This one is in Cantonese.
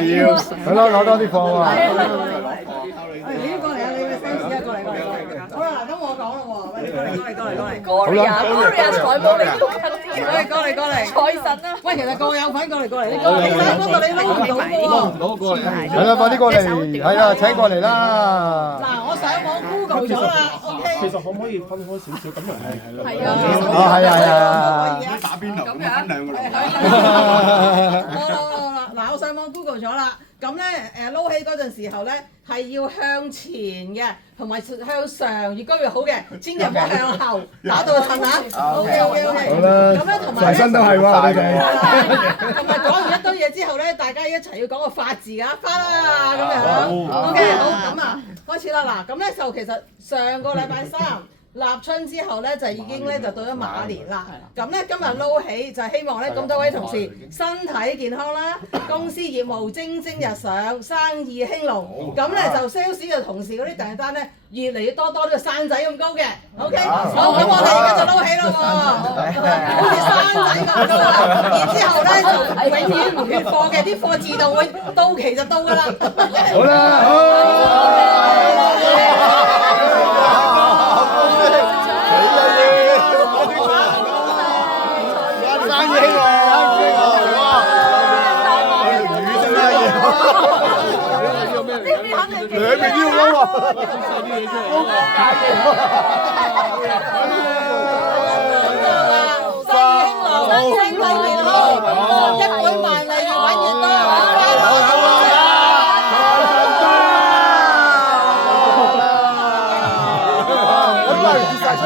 你要係咯，攞多啲貨喎。你要過嚟啊！你嘅 fans 啊，過嚟過嚟。好啦，咁我講啦喎，喂，你過嚟過嚟過嚟過嚟。Gloria 財務你都近啲，過嚟過嚟。財神啊！喂，其實個有份過嚟過嚟，你過嚟啦，嗰個你撈唔到嘅喎。攞過嚟，係啦，快啲過嚟，係啦，請過嚟啦。嗱，我上網 Google 咗啦，OK。其實可唔可以分開少少咁樣係咯？係啊，係啊，打邊爐咁分兩個爐。嗱，我上網 Google 咗啦，咁咧撈起嗰陣時候咧係要向前嘅，同埋向上越高越好嘅，千祈唔好向後打到個襯啊。OK。好啦，咁咧同埋成身都係喎，你哋。同埋講完一堆嘢之後咧，大家一齊要講個發字啊，發啦咁樣。OK，好咁啊，開始啦嗱，咁咧就其實上個禮拜三。立春之後咧，就已經咧就到咗馬年啦。咁咧今日撈起就希望咧咁多位同事身體健康啦，公司業務蒸蒸日上，生意興隆。咁咧就 sales 嘅同事嗰啲訂單咧越嚟越多，多到生仔咁高嘅。OK， 好，咁我哋而家就撈起啦喎，好似生仔咁高啦。然之後咧就永遠唔缺貨嘅，啲貨自動會到期就到㗎啦。好啦，好。兩邊都要撈啊！